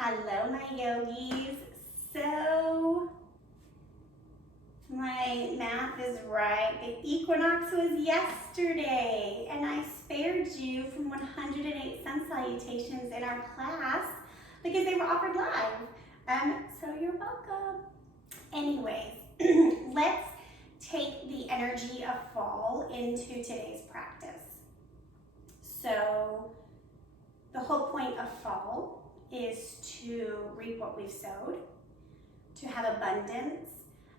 Hello, my yogis. So, my math is right. The equinox was yesterday, and I spared you from 108 sun salutations in our class because they were offered live. So you're welcome. Anyways, let's take the energy of fall into today's practice. So, the whole point of fall is to reap what we've sowed, to have abundance,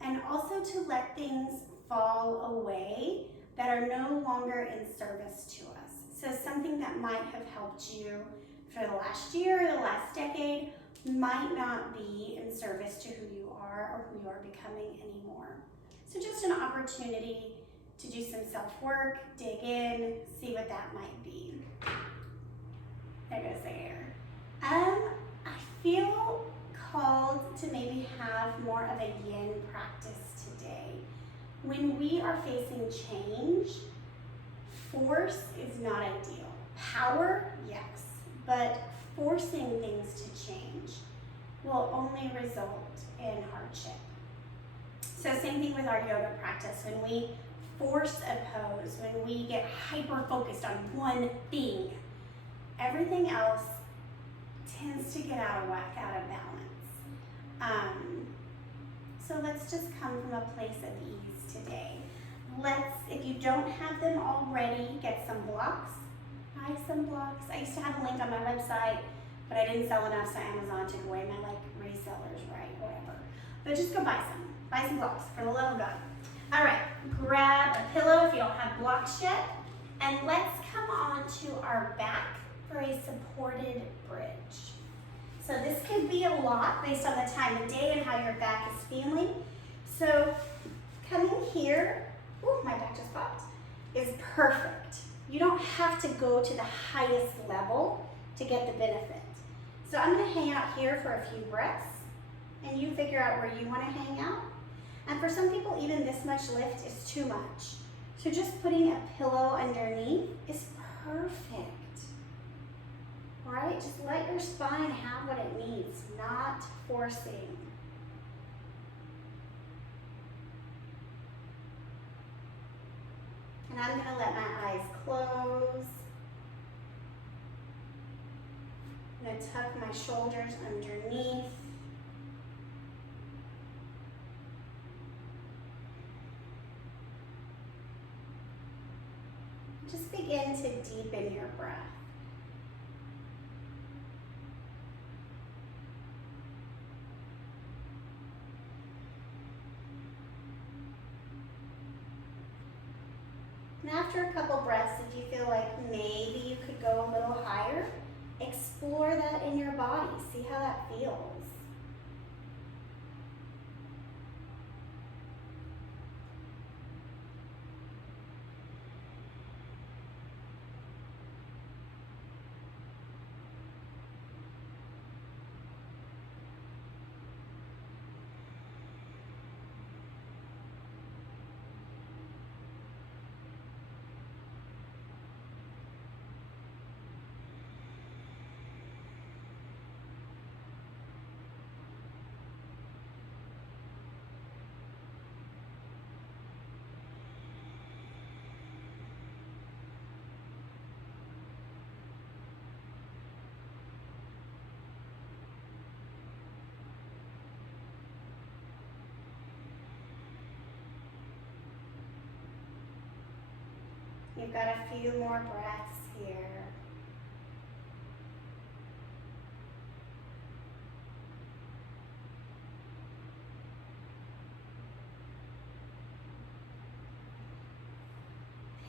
and also to let things fall away that are no longer in service to us. So something that might have helped you for the last year or the last decade might not be in service to who you are or who you are becoming anymore. So just an opportunity to do some self-work, dig in, see what that might be. There goes the air. I feel called to maybe have more of a yin practice today. When we are facing change, force is not ideal. Power, yes, but forcing things to change will only result in hardship. So same thing with our yoga practice. When we force a pose, when we get hyper-focused on one thing, everything else tends to get out of whack, out of balance. So let's just come from a place of ease today. If you don't have them already, get some blocks. Buy some blocks. I used to have a link on my website, but I didn't sell enough, so Amazon took away my resellers, right, whatever. But just go buy some. Buy some blocks, for the love of God. All right, grab a pillow if you don't have blocks yet, and let's come on to our back for a supported bridge. So this could be a lot based on the time of day and how your back is feeling. So coming here, my back just popped, is perfect. You don't have to go to the highest level to get the benefit. So I'm gonna hang out here for a few breaths, and you figure out where you wanna hang out. And for some people, even this much lift is too much. So just putting a pillow underneath is perfect. All right, just let your spine have what it needs, not forcing. And I'm gonna let my eyes close. I'm gonna tuck my shoulders underneath. Just begin to deepen your breath. And after a couple breaths, if you feel like maybe you could go a little higher, explore that in your body. See how that feels. You've got a few more breaths here.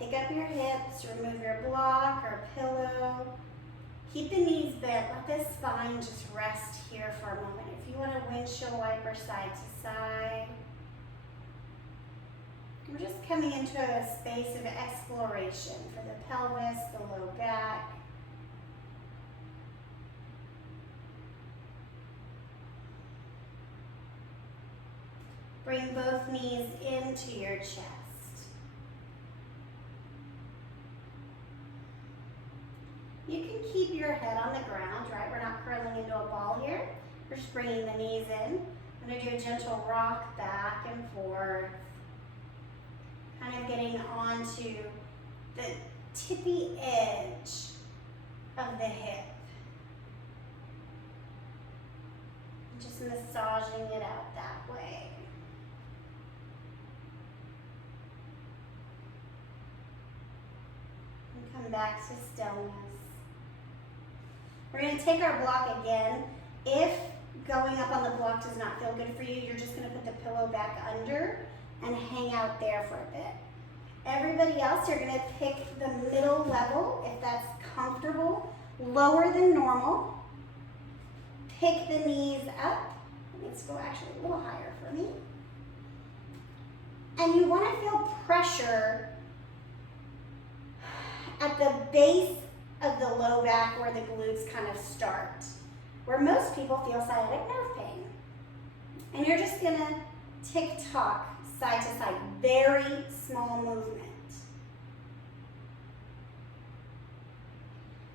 Pick up your hips, remove your block or pillow. Keep the knees bent, let the spine just rest here for a moment. If you want a windshield wiper side to side. We're just coming into a space of exploration for the pelvis, the low back. Bring both knees into your chest. You can keep your head on the ground, right? We're not curling into a ball here. We're just bringing the knees in. I'm going to do a gentle rock back and forth, kind of getting onto the tippy edge of the hip. Just massaging it out that way. And come back to stillness. We're going to take our block again. If going up on the block does not feel good for you, you're just going to put the pillow back under and hang out there for a bit. Everybody else, you're going to pick the middle level if that's comfortable, lower than normal. Pick the knees up. Let's go actually a little higher for me. And you want to feel pressure at the base of the low back where the glutes kind of start, where most people feel sciatic nerve pain. And you're just going to tick-tock side to side, very small movement.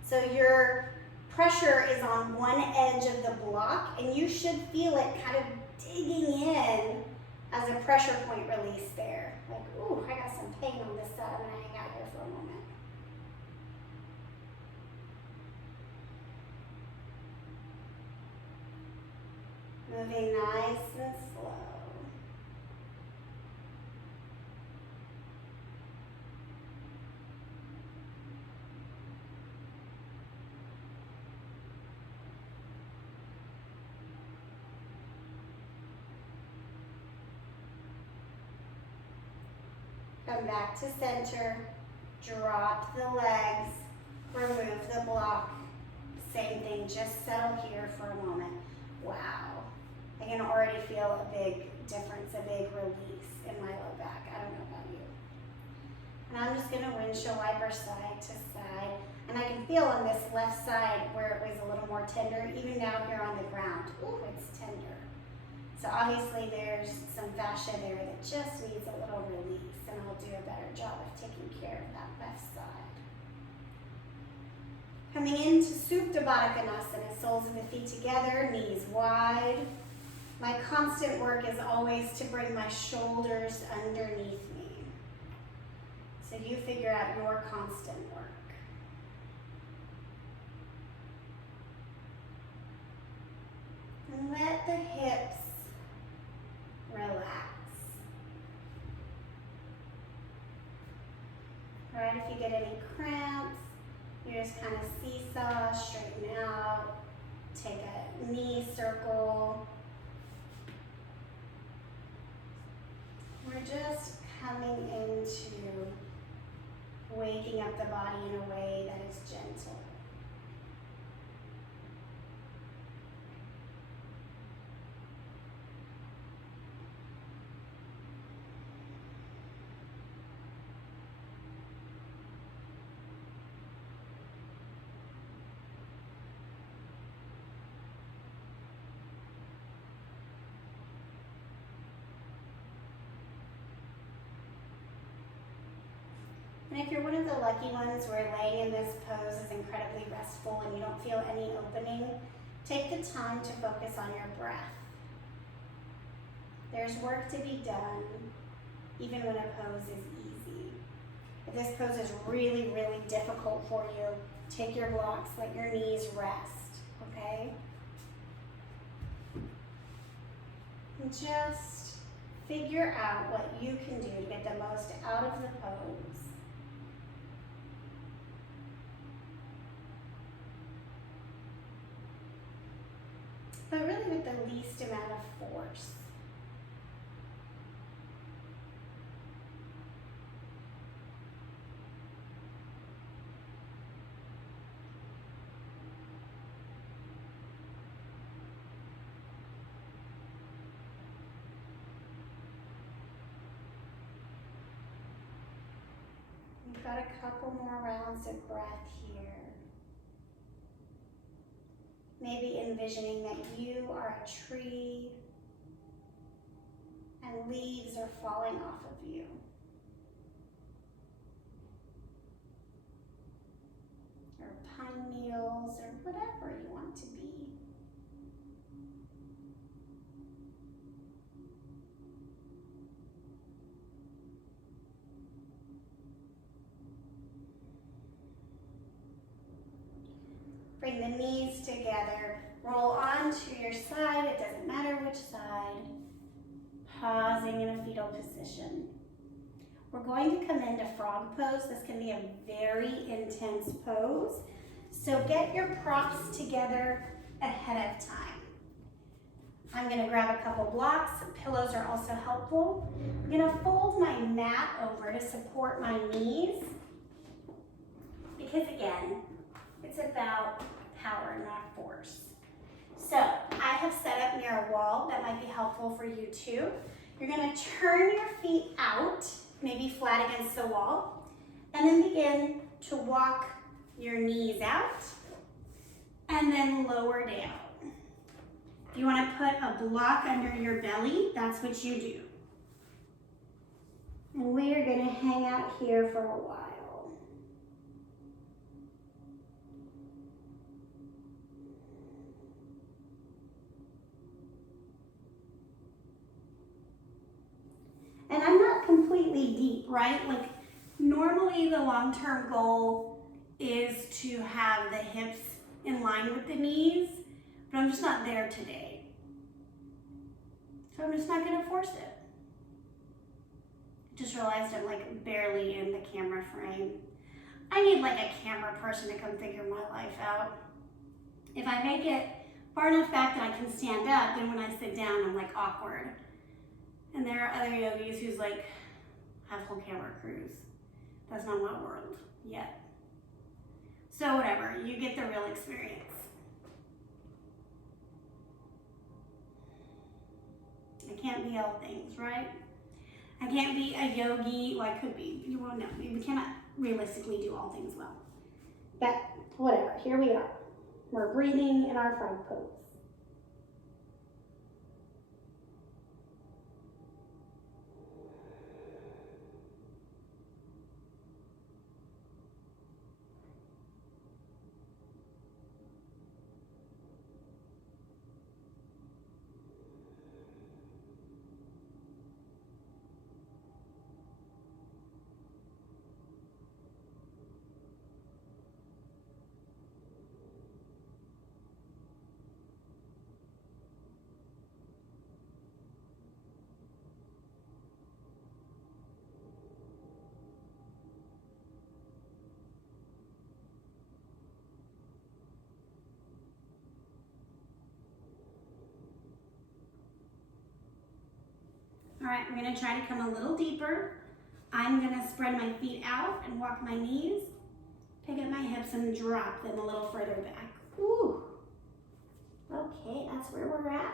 So your pressure is on one edge of the block, and you should feel it kind of digging in as a pressure point release there. Like, ooh, I got some pain on this side. I'm going to hang out here for a moment. Moving nice and slow. Come back to center, drop the legs, remove the block. Same thing, just settle here for a moment. Wow, I can already feel a big difference, a big release in my low back. I don't know about you. And I'm just gonna windshield wiper side to side. And I can feel on this left side where it was a little more tender, even down here on the ground. Ooh, it's tender. So obviously there's some fascia there that just needs a little release, and I'll do a better job of taking care of that left side. Coming into Supta Baddha Konasana, soles of the feet together, knees wide. My constant work is always to bring my shoulders underneath me. So you figure out your constant work. And let the hips relax. All right, if you get any cramps, you just kind of seesaw, straighten out, take a knee circle. We're just coming into waking up the body in a way that is gentle. And if you're one of the lucky ones where laying in this pose is incredibly restful and you don't feel any opening, take the time to focus on your breath. There's work to be done, even when a pose is easy. If this pose is really, really difficult for you, take your blocks, let your knees rest, okay? And just figure out what you can do to get the most out of the pose. But really with the least amount of force. We've got a couple more rounds of breath here. Maybe envisioning that you are a tree and leaves are falling off of you. Or pine needles, or whatever you want to be. Bring the knees together. Roll onto your side. It doesn't matter which side. Pausing in a fetal position. We're going to come into frog pose. This can be a very intense pose. So get your props together ahead of time. I'm going to grab a couple blocks. Pillows are also helpful. I'm going to fold my mat over to support my knees. Because again, it's about power, not force. So I have set up near a wall. That might be helpful for you too. You're going to turn your feet out, maybe flat against the wall, and then begin to walk your knees out and then lower down. If you want to put a block under your belly, that's what you do. And we are going to hang out here for a while. And I'm not completely deep, right? Like normally the long-term goal is to have the hips in line with the knees, but I'm just not there today. So I'm just not gonna force it. Just realized I'm like barely in the camera frame. I need like a camera person to come figure my life out. If I make it far enough back that I can stand up, then when I sit down, I'm like awkward. And there are other yogis who's like have whole camera crews. That's not my world yet. So whatever, you get the real experience. I can't be all things, right? I can't be a yogi. Well, I could be. You won't know. We cannot realistically do all things well. But whatever, here we are. We're breathing in our frog pose. All right, we're gonna try to come a little deeper. I'm gonna spread my feet out and walk my knees, pick up my hips and drop them a little further back. Ooh. Okay, that's where we're at.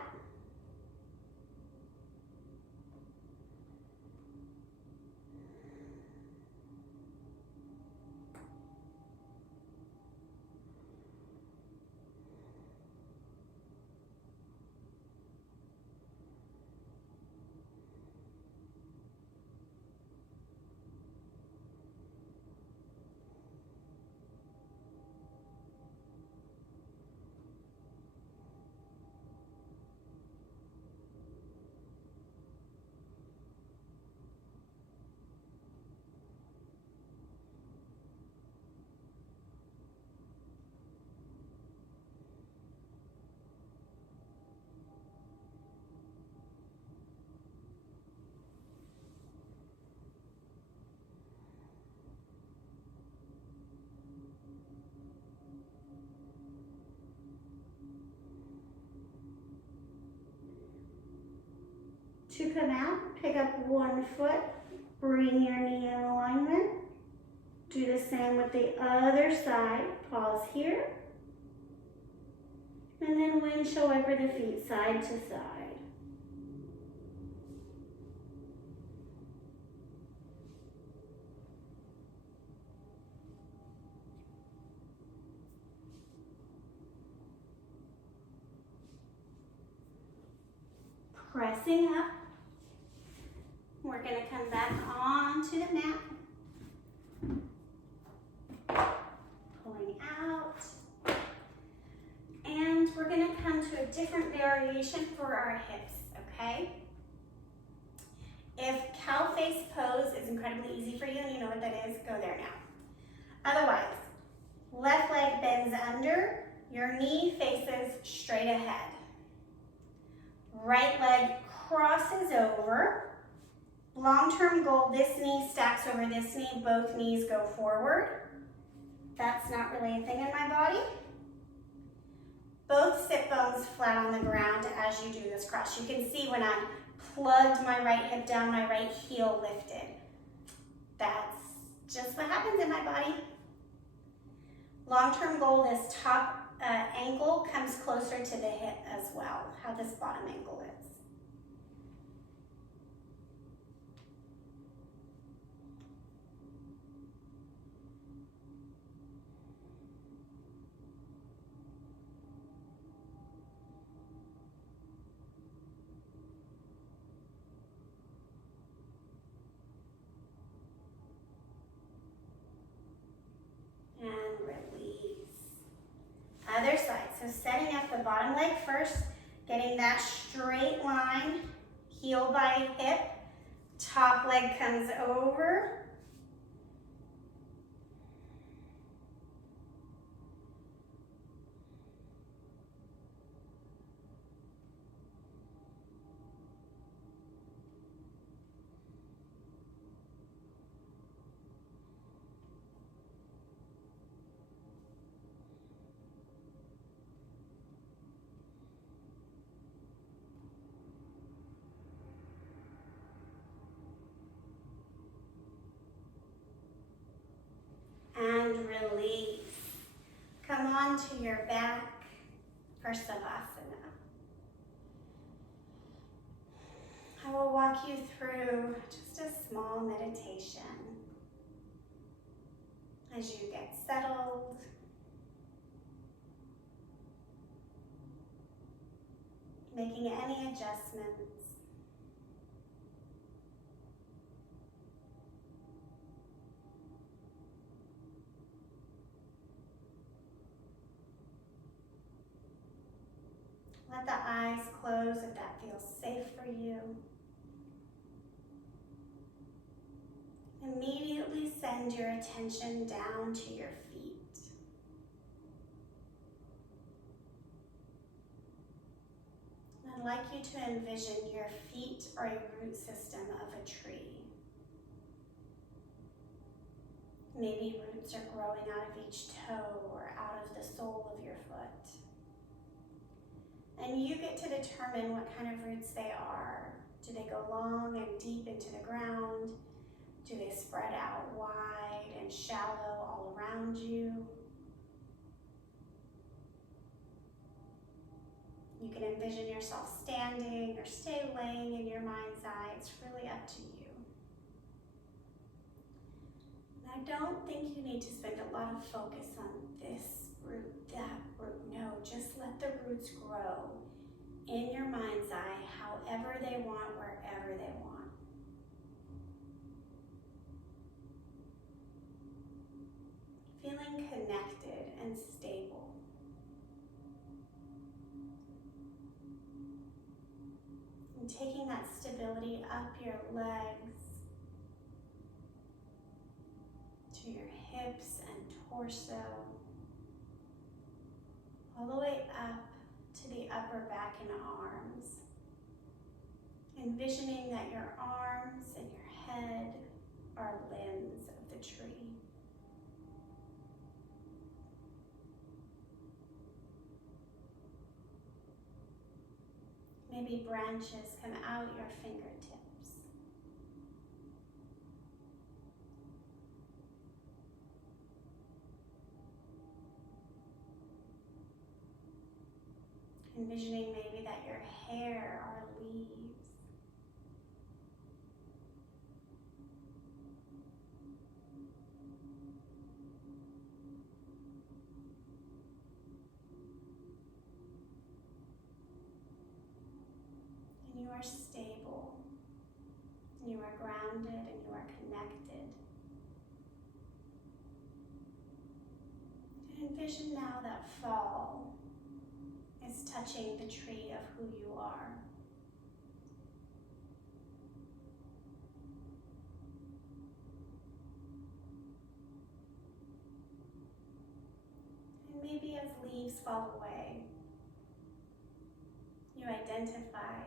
To come out, pick up one foot, bring your knee in alignment. Do the same with the other side. Pause here. And then windshield wiper the feet side to side. Pressing up. We're going to come back onto the mat. Pulling out. And we're going to come to a different variation for our hips, okay? If cow face pose is incredibly easy for you and you know what that is, go there now. Otherwise, left leg bends under, your knee faces straight ahead. Right leg crosses over. Long-term goal, this knee stacks over this knee, both knees go forward. That's not really a thing in my body. Both sit bones flat on the ground as you do this cross. You can see when I plugged my right hip down, my right heel lifted. That's just what happens in my body. Long-term goal, this top ankle comes closer to the hip as well, how this bottom ankle is. And release. Other side, so setting up the bottom leg first, getting that straight line, heel by hip, top leg comes over. And release. Come on to your back for Savasana. I will walk you through just a small meditation as you get settled. Making any adjustments. Let the eyes close if that feels safe for you. Immediately send your attention down to your feet. I'd like you to envision your feet are a root system of a tree. Maybe roots are growing out of each toe or out of the sole of your foot. And you get to determine what kind of roots they are. Do they go long and deep into the ground? Do they spread out wide and shallow all around you? You can envision yourself standing or stay laying in your mind's eye. It's really up to you. And I don't think you need to spend a lot of focus on this root, that root. No, just let the roots grow in your mind's eye, however they want, wherever they want. Feeling connected and stable. And taking that stability up your legs to your hips and torso, all the way up to the upper back and arms. Envisioning that your arms and your head are limbs of the tree. Maybe branches come out your fingertips. Envisioning maybe that your hair are leaves. And you are stable, and you are grounded, and you are connected. And envision now that fall is touching the tree of who you are. And maybe as leaves leaves fall away, you identify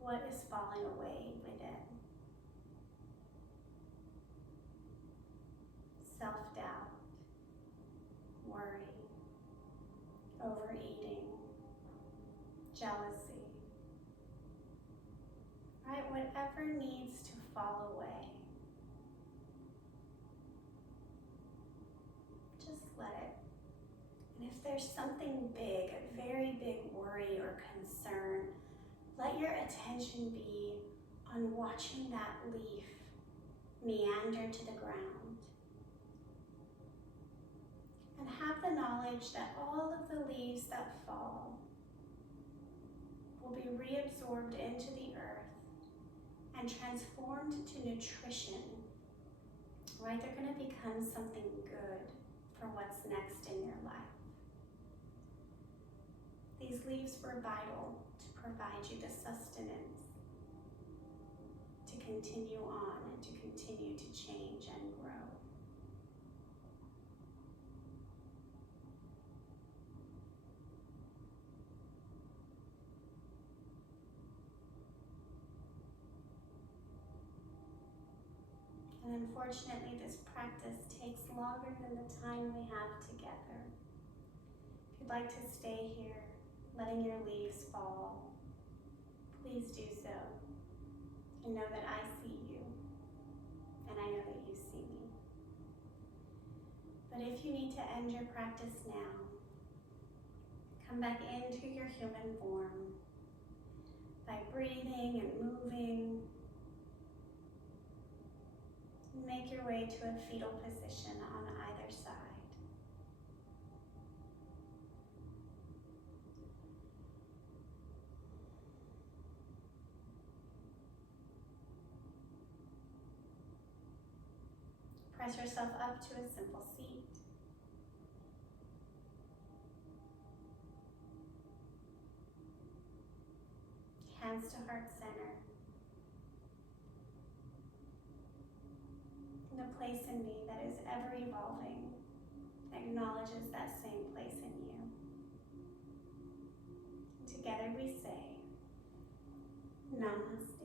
what is falling away within. Self-doubt, worry, overeating, jealousy, right? Whatever needs to fall away, just let it. And if there's something big, a very big worry or concern, let your attention be on watching that leaf meander to the ground. And have the knowledge that all of the leaves that fall will be reabsorbed into the earth and transformed to nutrition, right? They're going to become something good for what's next in your life. These leaves were vital to provide you the sustenance to continue on and to continue to change and grow. And unfortunately, this practice takes longer than the time we have together. If you'd like to stay here, letting your leaves fall, please do so. And know that I see you, and I know that you see me. But if you need to end your practice now, come back into your human form by breathing and moving. Make your way to a fetal position on either side. Press yourself up to a simple seat. Hands to heart center. The place in me that is ever evolving acknowledges that same place in you. Together we say, Namaste.